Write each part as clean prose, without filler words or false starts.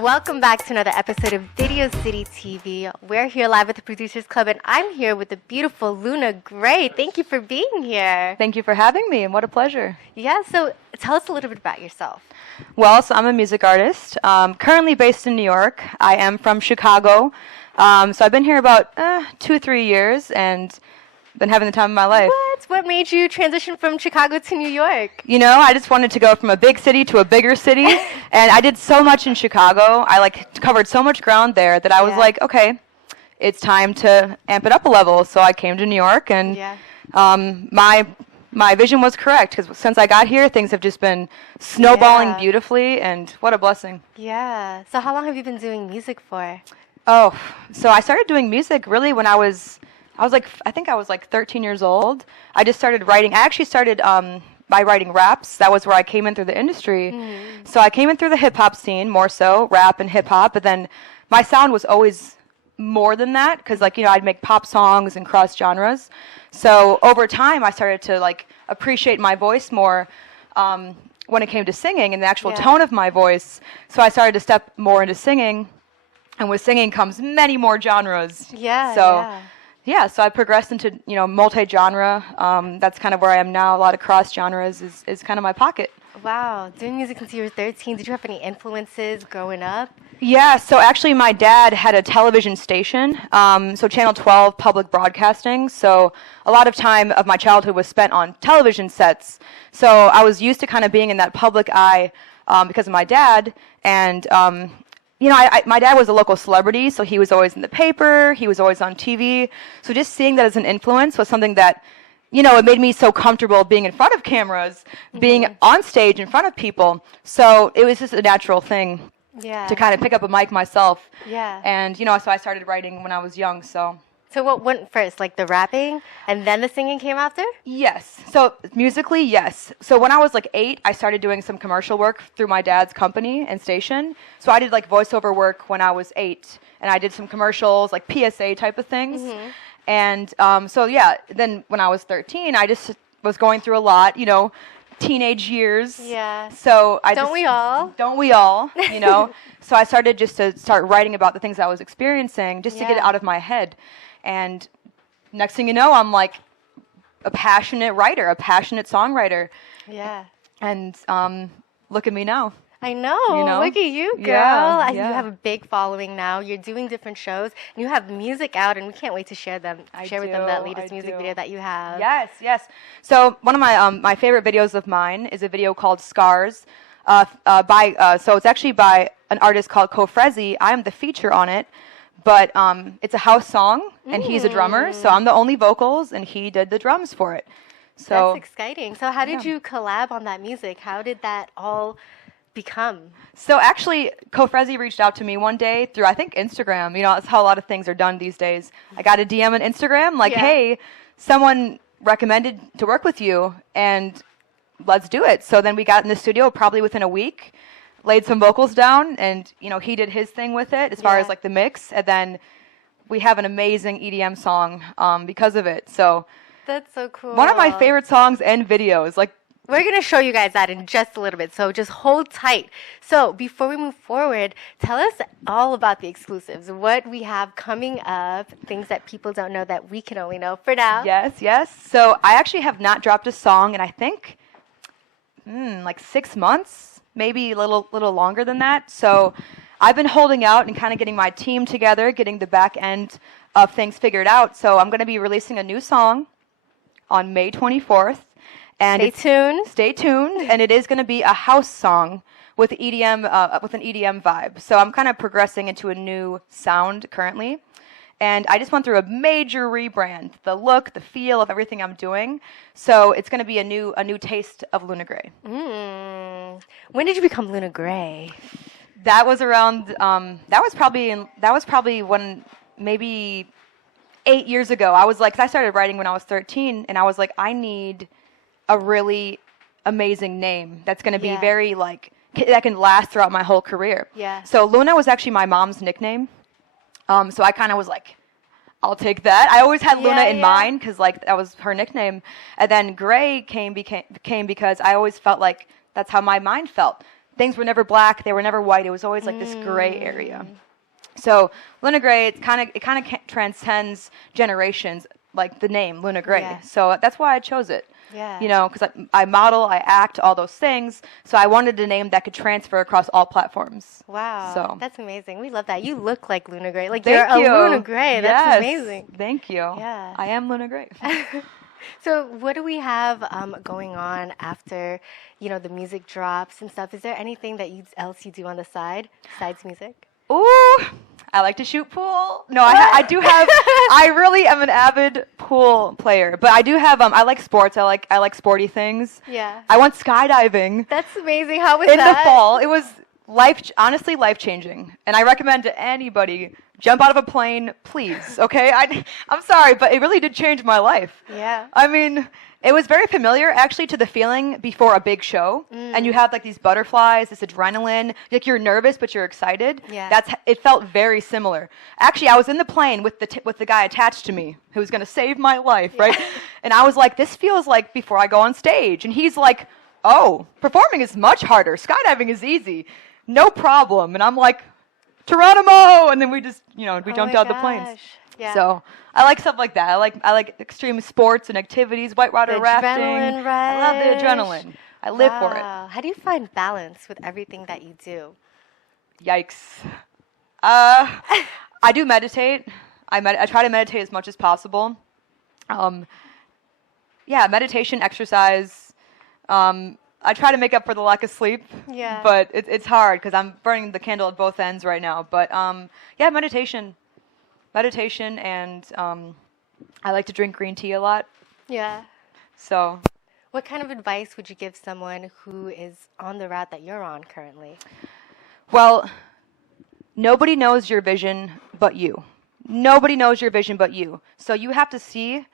Welcome back to another episode of Video City TV. We're here live at the Producers Club, and I'm here with the beautiful Luna Gray. Thank you for being here. Thank you for having me, and what a pleasure. Yeah, so tell us a little bit about yourself. Well, so I'm a music artist, currently based in New York. I am from Chicago, so I've been here about 2-3 years, and been having the time of my life. What made you transition from Chicago to New York? You know, I just wanted to go from a big city to a bigger city, and I did so much in Chicago. I covered so much ground there that I was like, okay, it's time to amp it up a level. So I came to New York, and my vision was correct, because since I got here, things have just been snowballing beautifully, and what a blessing. Yeah. So how long have you been doing music for? Oh, so I started doing music really when I think I was like 13 years old. I just started writing. I actually started by writing raps. That was where I came in through the industry. So I came in through the hip-hop scene, more so, rap and hip-hop, but then my sound was always more than that, because I'd make pop songs and cross genres. So over time, I started to appreciate my voice more when it came to singing and the actual tone of my voice. So I started to step more into singing, and with singing comes many more genres. So I progressed into, multi-genre. That's kind of where I am now. A lot of cross genres is kind of my pocket. Wow. Doing music since you were 13. Did you have any influences growing up? Yeah, so actually my dad had a television station, so Channel 12 public broadcasting. So a lot of time of my childhood was spent on television sets. So I was used to kind of being in that public eye because of my dad. And my dad was a local celebrity, so he was always in the paper, he was always on TV. So just seeing that as an influence was something that, it made me so comfortable being in front of cameras, being on stage in front of people. So it was just a natural thing to kind of pick up a mic myself. And, so I started writing when I was young, so. So what went first, like the rapping, and then the singing came after? Yes. So musically, yes. So when I was 8, I started doing some commercial work through my dad's company and station. So I did voiceover work when I was 8, and I did some commercials, PSA type of things. And then when I was 13, I just was going through a lot, teenage years. Yeah. So Don't we all? So I started just to start writing about the things I was experiencing, just to get it out of my head. And next thing you know, I'm a passionate writer, a passionate songwriter. Yeah. And look at me now. I know. Look at you, girl. Yeah. You have a big following now. You're doing different shows, and you have music out, and we can't wait to share with them that latest music video that you have. Yes. So one of my favorite videos of mine is a video called Scars. So it's actually by an artist called Cofresi. I am the feature on it. But it's a house song, and he's a drummer, so I'm the only vocals, and he did the drums for it. So that's exciting. So how did you collab on that music? How did that all become? So actually, Cofresi reached out to me one day through, I think, Instagram. That's how a lot of things are done these days. I got a DM on Instagram, hey, someone recommended to work with you, and let's do it. So then we got in the studio probably within a week. Laid some vocals down, and he did his thing with it as far as the mix, and then we have an amazing EDM song because of it. So that's so cool. One of my favorite songs and videos. We're gonna show you guys that in just a little bit, so just hold tight. So before we move forward, tell us all about the exclusives, what we have coming up, things that people don't know that we can only know for now. Yes. So I actually have not dropped a song in I think 6 months. Maybe a little longer than that. So I've been holding out and kind of getting my team together, getting the back end of things figured out. So I'm going to be releasing a new song on May 24th. And Stay tuned. And it is going to be a house song with EDM, with an EDM vibe. So I'm kind of progressing into a new sound currently. And I just went through a major rebrand, the look, the feel of everything I'm doing. So it's going to be a new taste of Luna Gray. When did you become Luna Gray? That was around. That was probably when maybe 8 years ago. I was 'cause I started writing when I was 13, and I was I need a really amazing name that's going to be very that can last throughout my whole career. Yeah. So Luna was actually my mom's nickname. So I kind of was I'll take that. I always had Luna in mind because that was her nickname. And then Gray became because I always felt that's how my mind felt. things were never black, they were never white. It was always like this gray area. So Luna Gray, it kind of transcends generations, like the name Luna Gray. Yeah. So that's why I chose it. Yeah. You know, because I model, I act, all those things. So I wanted a name that could transfer across all platforms. Wow. So That's amazing. We love that. You look like Luna Gray. Like thank you're you. a Luna Gray. That's Yes. amazing. Thank you. Yeah. I am Luna Gray. So what do we have going on after, the music drops and stuff? Is there anything that else you do on the side besides music? Ooh, I like to shoot pool. No, I do have. I really am an avid pool player, but I do have. I like sports. I like sporty things. Yeah. I went skydiving That's amazing. How was in that? the fall. It was honestly life changing, and I recommend to anybody jump out of a plane, please. Okay, I'm sorry, but it really did change my life. Yeah. I mean, it was very familiar actually to the feeling before a big show, and you have like these butterflies, this adrenaline, like you're nervous but you're excited. Yeah. It felt very similar. Actually, I was in the plane with the guy attached to me who was going to save my life, right? And I was like, this feels like before I go on stage, and he's like, oh, performing is much harder. Skydiving is easy, no problem. And I'm like, Geronimo, and then we just we jumped out the planes. Yeah. So I like stuff like that. I like extreme sports and activities, whitewater The rafting. adrenaline I love the rush. adrenaline. I live for it. Wow. How do you find balance with everything that you do? Yikes. I do meditate. I try to meditate as much as possible. Meditation, exercise. I try to make up for the lack of sleep. Yeah. But it's hard because I'm burning the candle at both ends right now. But meditation, and I like to drink green tea a lot. Yeah. So, What kind of advice would you give someone who is on the route that you're on currently? well, nobody knows your vision but you. Nobody knows your vision but you. So you have to see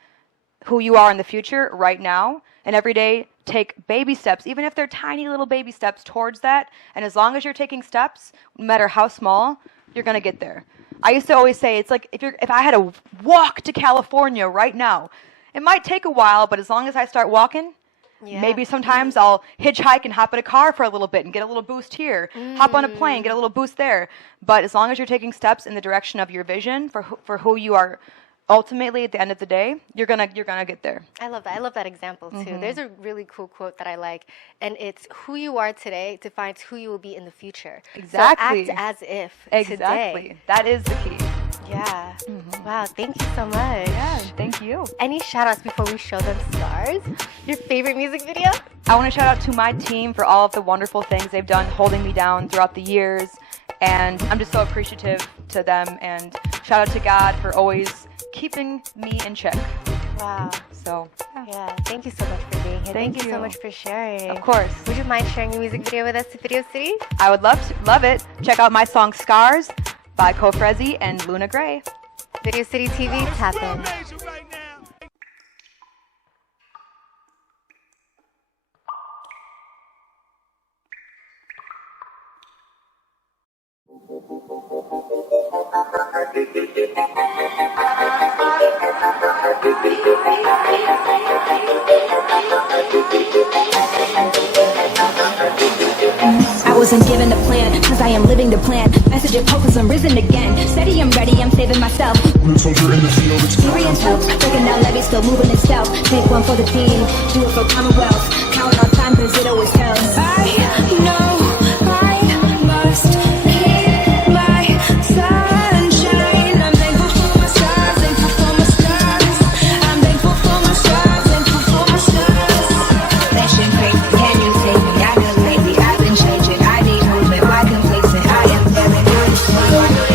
who you are in the future right now, and every day take baby steps, even if they're tiny little baby steps towards that. And as long as you're taking steps, no matter how small, you're going to get there. I used to always say, it's like if I had to walk to California right now, it might take a while, but as long as I start walking, Yeah. maybe sometimes I'll hitchhike and hop in a car for a little bit and get a little boost here. Hop on a plane, get a little boost there. But as long as you're taking steps in the direction of your vision for who you are ultimately at the end of the day, you're gonna get there. I love that. I love that example too. There's a really cool quote that I like, and it's who you are today defines who you will be in the future. Exactly. So act as if Exactly. today. That is the key. Yeah. Wow. Thank you so much. Yeah, thank you. Any shout outs before we show them Scars? Your favorite music video? I want to shout out to my team for all of the wonderful things they've done holding me down throughout the years, and I'm just so appreciative to them, and shout out to God for always keeping me in check. Wow. So, Yeah. Thank you so much for being here. Thank you so you. much for sharing. of course, Would you mind sharing your music video with us to Video City? I would love it. Check out my song Scars by Cofresi and Luna Gray. Video City TV, tap in. I wasn't given a plan, cause I am living the plan. Message of hope cause I'm risen again. Steady, I'm ready, I'm saving myself. Soldier in the field, it's Experience helps, breaking down levees, still moving in stealth. Take one for the team, do it for Commonwealth. Counting on time cause it always helps. I know I must keep my sunshine. I'm thankful for my stars, thankful for my stars. I'm thankful for my stars, thankful for my stars. That shit crazy, can you take me? I've been lazy, I've been changing. I need movement, why complacent? I am very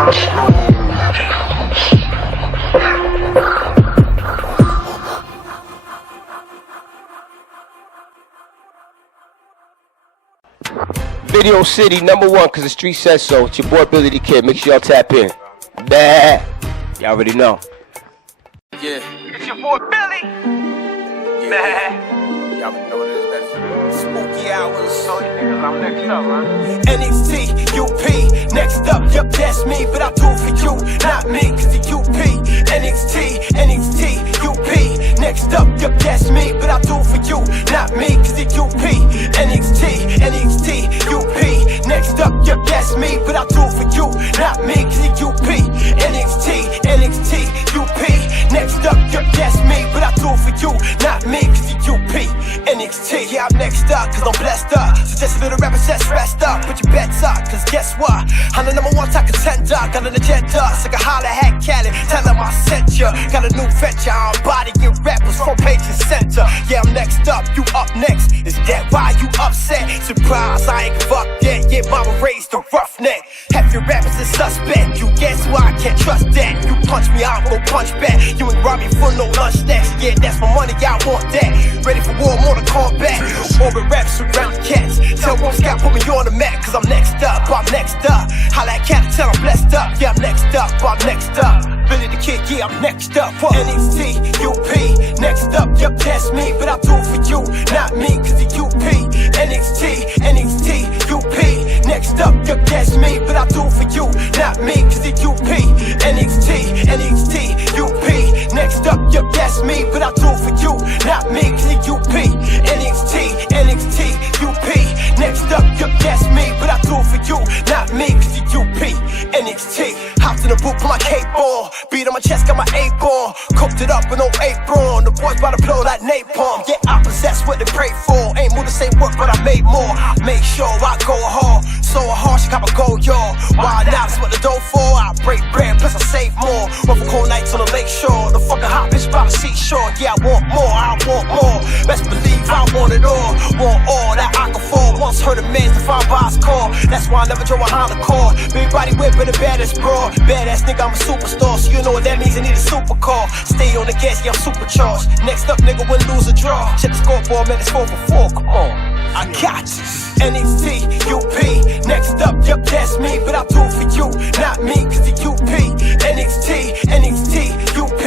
Video City #1 because the street says so. It's your boy Billy the Kid. Make sure y'all tap in. Bah. Y'all already know. Yeah. It's your boy Billy. Yeah. Y'all already know what it is. That's spooky hours. So you niggas, I'm next up, man. NXT, UP, next up, yup, that's me, but I do it for you, not me, cause the UP. NXT, UP, next up, yup, that's me, but I do it for you, not me, cause the UP. NXT, UP, next up, yup, that's me, but I do it for you, not me, cause the UP. NXT, UP, next up, yup, that's me, but I do it for you, not me, cause the UP. NXT, yeah, I'm next up, cause I'm blessed up. Suggest a little rapper says rest up, put your bets up, cause guess what? I'm the #1 top contender, got an agenda, so I can holler at Cali, tell them I sent ya. Got a new venture, I'm bodying rappers, front page and center. Yeah, I'm next up, you up next. Is that why you upset? Surprise, I ain't give up yet. Yeah, mama raised a roughneck. Half your rappers is suspect. You guess why I can't trust that? You punch me, I'm gon' punch back. You ain't rob me for no lunch next. Yeah, that's my money, y'all want that. Ready for war, more to combat. Orbit raps around the cats. Tell one Scott, put me on the map, cause I'm next up, I'm next up. Holla at cat, tell I'm blessed up. Yeah, I'm next up, I'm next up. Billy the Kid, yeah, I'm next up. NXT, UP, next up, yup, that's me, but I do it for you, not me, cause the UP. NXT, UP, next up, yup, that's me, but I do it for you, not me, cause the UP. NXT, UP, next up, yup, that's me, but I do it for you, not me, cause the UP. NXT, UP, next up, yup, that's me, but I do it for you, not me, cause the UP. NXT, hopped in the booth, put my cape on, beat on my chest, got my A-ball, cooked it up with no apron, the boys bout to blow that napalm, yeah, I possess what they pray for, ain't moved the same work, but I made more, make sure I go hard, so hard, she got my gold, y'all, why now, that's what the dough for, I break bread, plus I save more, one for cold nights on the lake shore, the fucking hot bitch by the seashore, yeah, I want more, best believe I want it all that I can fall, once heard a man's defined by his call, that's why I never drove a Honda car, big body whip and the baddest broad, badass nigga, I'm a superstar, so you know what that means, I need a supercar, stay on the gas, yeah, I'm supercharged, next up nigga, win, lose or draw, check the scoreboard, man, it's 4 for 4, come on, I got you. NXT, UP, next up, yup, that's me, but I do it for you, not me, cause the UP. NXT, UP,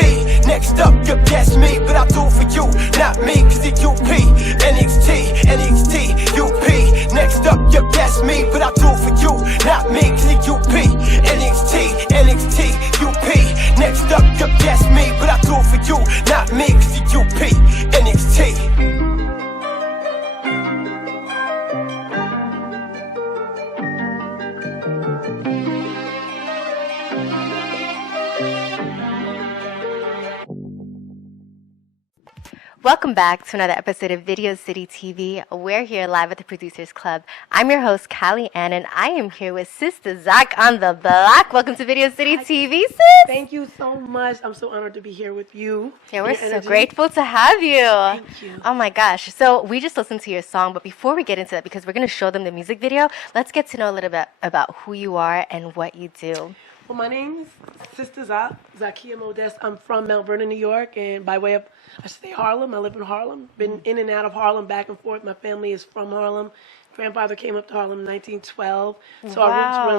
next up, yup, that's me, but I do it for you, not me, cause the UP. NXT, UP, next up, yup, that's me, but I do it for you, not me, cause the UP. NXT, UP, next up, yup, that's me, but I do it for you, not me, cause the UP. NXT. Welcome back to another episode of Video City TV. We're here live at the Producers Club. I'm your host, Callie Ann, and I am here with Sista Zock on the block. Welcome to Video City TV, sis. Thank you so much. I'm so honored to be here with you. Yeah, we're so grateful to have you. Thank you. Oh my gosh. So we just listened to your song, but before we get into that, because we're going to show them the music video, let's get to know a little bit about who you are and what you do. Well, my name is Sista Zock, Zakia Modest. I'm from Mount Vernon, New York, and by way of, I should say Harlem. I live in Harlem. Been in and out of Harlem, back and forth. My family is from Harlem. Grandfather came up to Harlem in 1912, so our roots run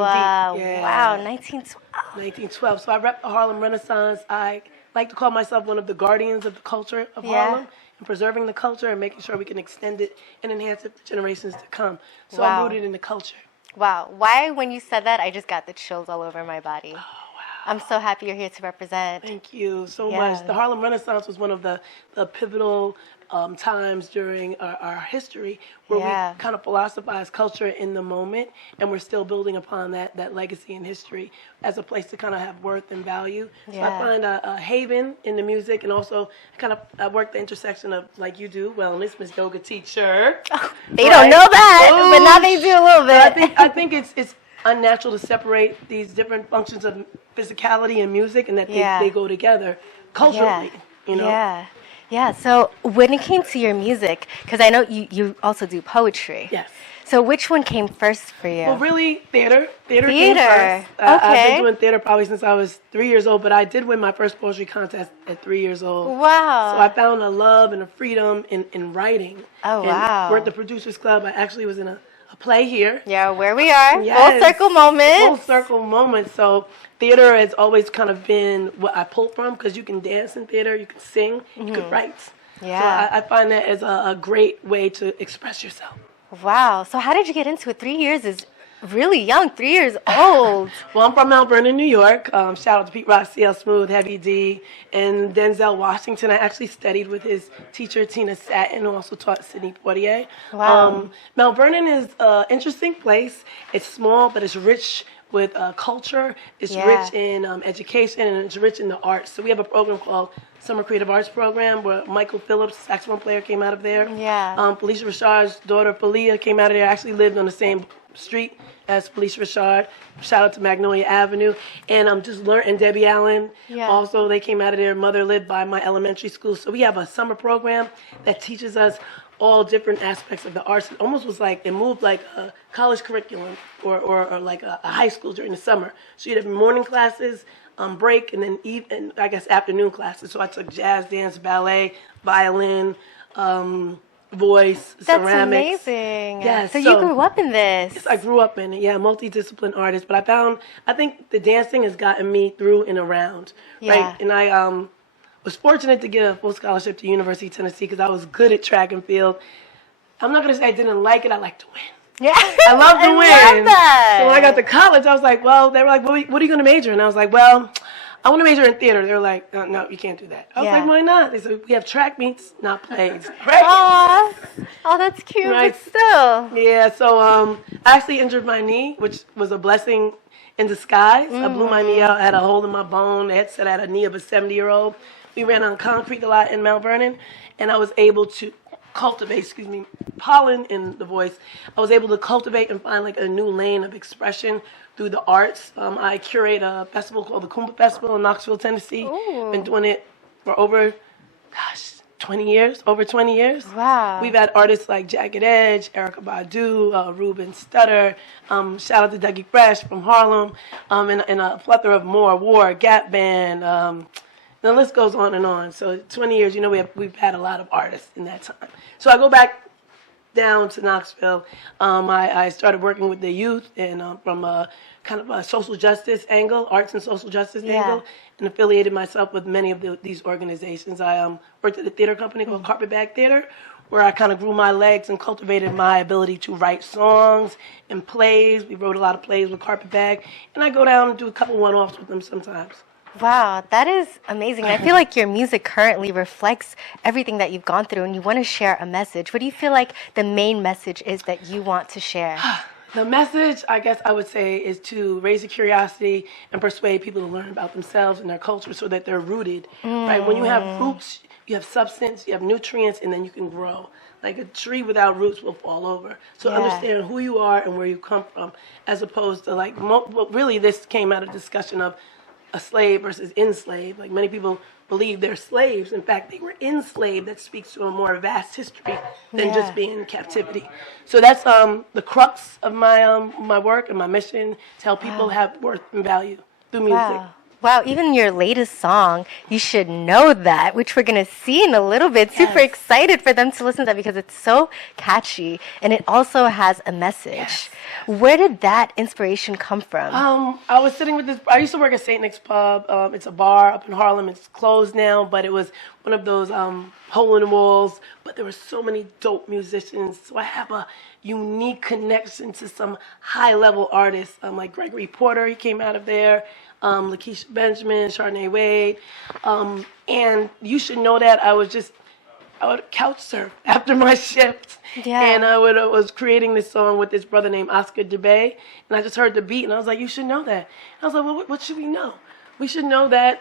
deep. Yeah. Wow, 1912. 1912. So I rep the Harlem Renaissance. I like to call myself one of the guardians of the culture of Harlem, and preserving the culture and making sure we can extend it and enhance it for generations to come. So I'm rooted in the culture. Wow. Why, when you said that, I just got the chills all over my body. Oh, wow. I'm so happy you're here to represent. Thank you so much. The Harlem Renaissance was one of the pivotal times during our history where we kind of philosophized culture in the moment, and we're still building upon that legacy and history as a place to kind of have worth and value. So I find a haven in the music, and also I work the intersection of, like you do, wellness, Miss Yoga teacher. Oh, they don't know that, but now they do a little bit. I think it's unnatural to separate these different functions of physicality and music, and that they go together culturally, you know? Yeah, so when it came to your music, because I know you also do poetry. Yes. So which one came first for you? Well, really, theater. Theater came Theater. first. I've Okay. been doing theater probably since I was 3 years old, but I did win my first poetry contest at 3 years old. Wow. So I found a love and a freedom in writing. Oh, and wow. We're at the Producers Club. I actually was in a play here. Yeah, where we are. Yes. Full circle moment. Full circle moment. So theater has always kind of been what I pulled from, because you can dance in theater, you can sing, you can write. Yeah. So I find that as a great way to express yourself. Wow. So how did you get into it? 3 years is really young. 3 years old. Well, I'm from Mount Vernon, New York. Shout out to Pete Rock, CL Smooth, Heavy D, and Denzel Washington. I actually studied with his teacher, Tina Satin, who also taught Sidney Poitier. Wow. Mount Vernon is an interesting place. It's small, but it's rich with culture. It's rich in education, and it's rich in the arts. So we have a program called Summer Creative Arts Program, where Michael Phillips, saxophone player, came out of there. Yeah. Felicia Rashard's daughter, Falia, came out of there. Actually lived on the same street as Felicia Rashard. Shout out to Magnolia Avenue. And just learned, and Debbie Allen. Yeah. Also, they came out of there. Mother lived by my elementary school. So we have a summer program that teaches us all different aspects of the arts. It almost was like, it moved like a college curriculum or like a high school during the summer. So you'd have morning classes, break, and then I guess afternoon classes. So I took jazz, dance, ballet, violin, voice, That's ceramics. amazing. Yes, So you grew up in this. Yes, I grew up in it. Yeah, multidiscipline artist. But I think the dancing has gotten me through and around. Yeah. Right? And I was fortunate to get a full scholarship to University of Tennessee because I was good at track and field. I'm not going to say I didn't like it. I like to win. Yeah. I love to win. love that. So when I got to college, I was like, well, they were like, what are you going to major in? And I was like, well, I want to major in theater. They were like, no, you can't do that. I was Yeah. like, why not? They said, we have track meets, not plays. Aw. Oh, that's cute, Right. but still. Yeah, so I actually injured my knee, which was a blessing in disguise. I blew my knee out. I had a hole in my bone. They had said I had a knee of a 70-year-old. We ran on concrete a lot in Mount Vernon, and I was able to cultivate, pollen in the voice. I was able to cultivate and find like a new lane of expression through the arts. I curate a festival called the Kumbah Festival in Knoxville, Tennessee. Ooh. Been doing it for over 20 years. Wow. We've had artists like Jagged Edge, Erykah Badu, Ruben Studdard, shout out to Dougie Fresh from Harlem, and a plethora of more, War, Gap Band, the list goes on and on. So 20 years, we've had a lot of artists in that time. So I go back down to Knoxville. I started working with the youth and from a kind of a social justice angle, arts and social justice angle, and affiliated myself with many of these organizations. I worked at a theater company called Carpetbag Theater, where I kind of grew my legs and cultivated my ability to write songs and plays. We wrote a lot of plays with Carpetbag, and I go down and do a couple one-offs with them sometimes. Wow, that is amazing. I feel like your music currently reflects everything that you've gone through, and you want to share a message. What do you feel like the main message is that you want to share? The message, I guess I would say, is to raise the curiosity and persuade people to learn about themselves and their culture so that they're rooted. Right? When you have roots, you have substance, you have nutrients, and then you can grow. Like a tree without roots will fall over. So understand who you are and where you come from, as opposed to really this came out of discussion of a slave versus enslaved. Like many people believe they're slaves. In fact, they were enslaved. That speaks to a more vast history than just being in captivity. So that's the crux of my work and my mission, to help people have worth and value through music. Wow, even your latest song, You Should Know That, which we're going to see in a little bit. Super excited for them to listen to that because it's so catchy, and it also has a message. Where did that inspiration come from? I was sitting with I used to work at St. Nick's Pub. It's a bar up in Harlem. It's closed now, but it was one of those hole in the walls. But there were so many dope musicians. So I have a unique connection to some high-level artists, like Gregory Porter. He came out of there. Lakeisha Benjamin, Chardonnay Wade. And you should know that I would couch surf after my shift. Yeah. And I was creating this song with this brother named Oscar DeBay. And I just heard the beat, and I was like, you should know that. And I was like, well, what should we know? We should know that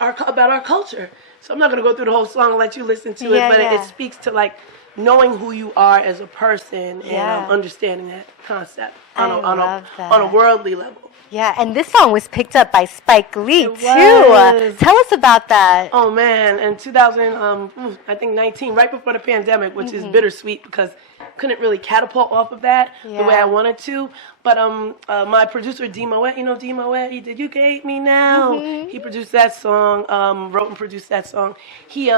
about our culture. So I'm not going to go through the whole song and let you listen to it, but it speaks to, like, knowing who you are as a person Yeah. and understanding that concept I on love that. a worldly level. Yeah, and this song was picked up by Spike Lee It too. was. Tell us about that. Oh man, in 2019, right before the pandemic, which is bittersweet because couldn't really catapult off of that the way Yeah. I wanted to. But my producer D Moet, you know D Moet, he did "You Gave Me Now." He produced that song, wrote and produced that song. He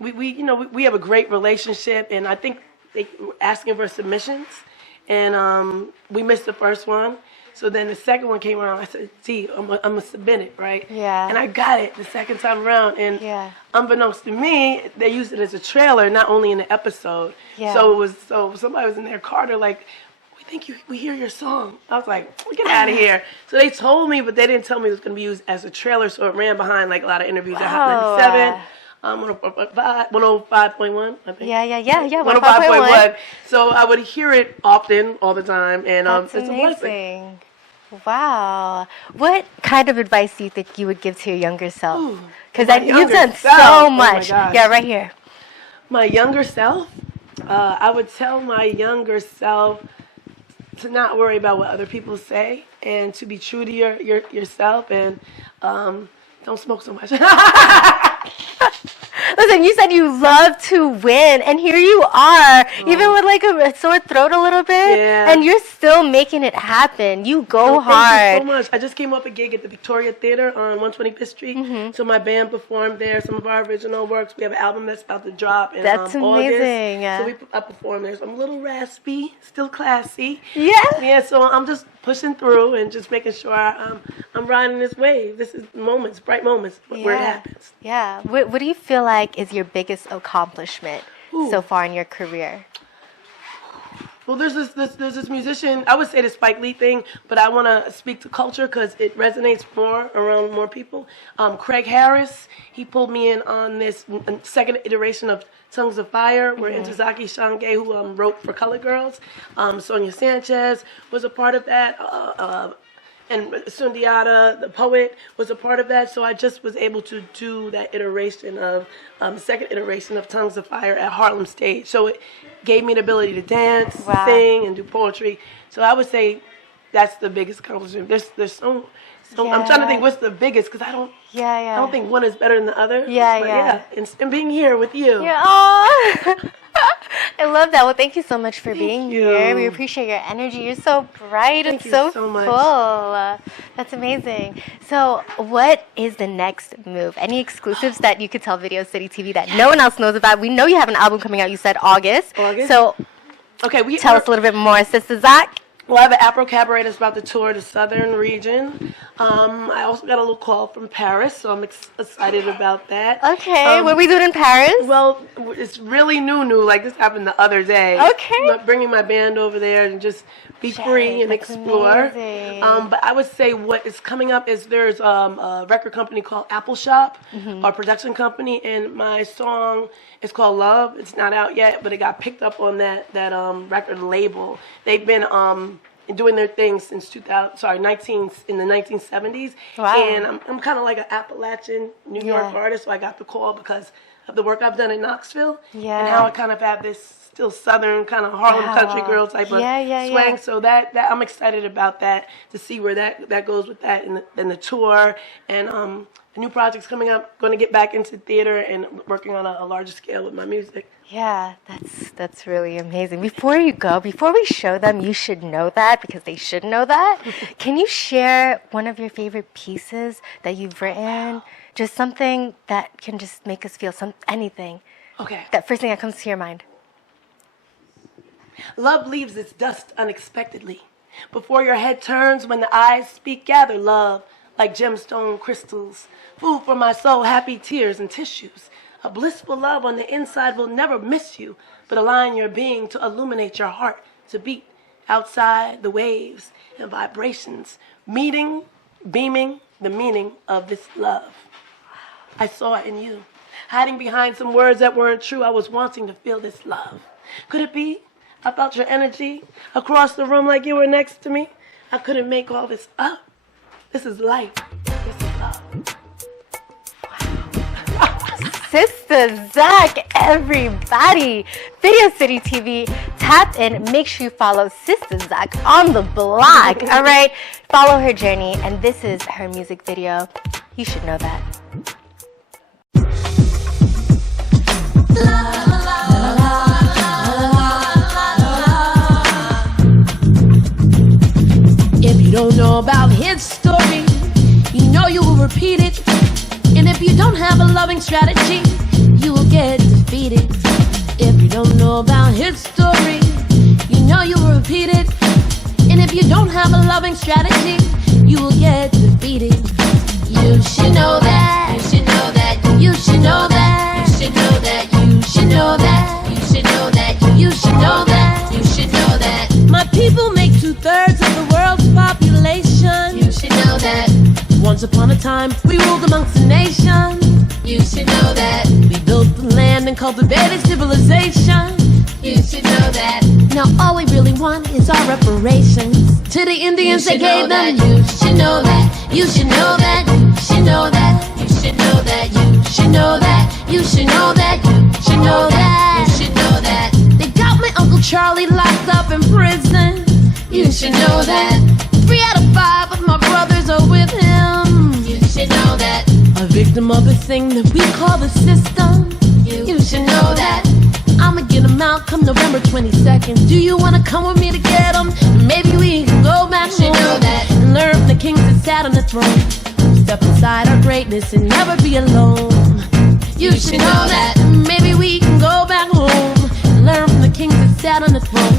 we have a great relationship, and I think they were asking for submissions, and we missed the first one. So then the second one came around. I said, "See, I'm gonna submit it, right?" Yeah. And I got it the second time around. And Yeah. unbeknownst to me, they used it as a trailer, not only in the episode. Yeah. So somebody was in their car. They're like, "We hear your song." I was like, "Get out of here!" So they told me, but they didn't tell me it was gonna be used as a trailer. So it ran behind like a lot of interviews at Hot 97. 105.1, I think. Yeah. 105.1. So I would hear it often, all the time, and That's it's a blessing. amazing. Wow. What kind of advice do you think you would give to your younger self? Because My you've younger done self? so Oh my much. gosh. Yeah, right here. My younger self, I would tell my younger self to not worry about what other people say and to be true to yourself and don't smoke so much. Listen, you said you love to win, and here you are, even with like a sore throat a little bit, Yeah. and you're still making it happen. You go hard. Thank you so much. I just came off a gig at the Victoria Theater on 125th Street. So my band performed there. Some of our original works. We have an album that's about to drop in That's amazing. August. So I performed there. So I'm a little raspy, still classy. Yeah. Yeah, so I'm just pushing through and just making sure I'm riding this wave. This is moments, bright moments, where it happens. Yeah. What do you feel like is your biggest accomplishment so far in your career? Well, there's this musician, I would say the Spike Lee thing, but I want to speak to culture because it resonates more around more people. Craig Harris, he pulled me in on this second iteration of Tongues of Fire, where Intozaki Shange, who wrote for Colored Girls, Sonia Sanchez was a part of that, and Sundiata, the poet, was a part of that. So I just was able to do that iteration of, second iteration of Tongues of Fire at Harlem Stage. So it gave me the ability to dance, Wow. sing, and do poetry. So I would say that's the biggest accomplishment. There's so I'm trying to think what's the biggest because I don't think one is better than the other. Yeah, But yeah. and being here with you. Yeah. Aw. I love that. Well, thank you so much for being you. here. We appreciate your energy. You're so bright and Thank you so so much. full. That's amazing. So, what is the next move? Any exclusives that you could tell Video City TV that no one else knows about? We know you have an album coming out. You said August. So, Okay, tell us a little bit more, Sister Zock. Well, I have an Afro Cabaret that's about to tour the southern region. I also got a little call from Paris, so I'm excited about that. Okay, what are we doing in Paris? Well, it's really new. Like, this happened the other day. Okay. I'm bringing my band over there and just be free and that's explore. amazing. But I would say what is coming up is there's a record company called Apple Shop, our production company, and my song is called Love. It's not out yet, but it got picked up on that record label. They've been doing their thing since in the 1970s. Wow. And I'm kind of like an Appalachian New York artist, so I got the call because of the work I've done in Knoxville. Yeah. And how I kind of have this still southern kind of Harlem country girl type of swing. Yeah. So that I'm excited about that, to see where that goes with that and the tour. And a new project's coming up. Going to get back into theater and working on a larger scale with my music. Yeah, that's really amazing. Before we show them, you should know that because they should know that. Can you share one of your favorite pieces that you've written? Just something that can just make us feel anything. Okay. That first thing that comes to your mind. Love leaves its dust unexpectedly. Before your head turns, when the eyes speak, gather love like gemstone crystals. Food for my soul, happy tears and tissues. A blissful love on the inside will never miss you, but align your being to illuminate your heart, to beat outside the waves and vibrations, beaming the meaning of this love. I saw it in you. Hiding behind some words that weren't true, I was wanting to feel this love. Could it be? I felt your energy across the room like you were next to me. I couldn't make all this up. This is life. This is love. Sista Zock, everybody. Video City TV, tap in. Make sure you follow Sista Zock on the block. All right, follow her journey, and this is her music video. You should know that. If you don't know about his story, you know you will repeat it. And if you don't have a loving strategy, you will get defeated. If you don't know about his story, you know you will repeat it. And if you don't have a loving strategy, you will get defeated. You should know that. You should know that. You should know that. You should know that. You should know that. You should know that. You should know that. You should know that. My people make 2/3 of the world's population. You should know that. Once upon a time, we ruled amongst the nation. You should know that. We built the land and cultivated civilization. You should know that. Now all we really want is our reparations. To the Indians they gave them. You should know that. You should know that. You should know that. You should know that. You should know that. You should know that. You should know that. You should know that. They got my Uncle Charlie locked up in prison. You should know that. 3 out of 5 of my brothers are with him. You should know that. A victim of a thing that we call the system. You should know that. I'ma get him out come November 22nd. Do you wanna come with me to get him? Maybe we can go back home and learn from the kings that sat on the throne. Step inside our greatness and never be alone. You should know that. Maybe we can go back home and learn from the kings that sat on the throne.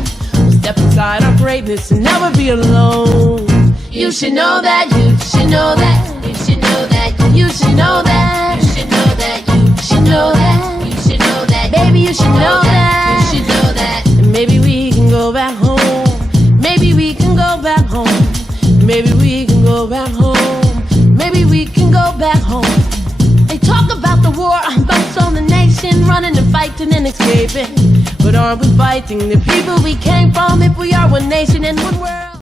Step inside our greatness and never be alone. You should know that. You should know that. You should know that. You should know that. You should know that. You should know that. You should know that. Baby, you should know that. You should know that. And maybe we can go back home. Maybe we can go back home. Maybe we can go back home. Maybe we can go back home. They talk about the war amongst all the nation, running and fighting and escaping. But aren't we fighting the people we came from if we are one nation and one world?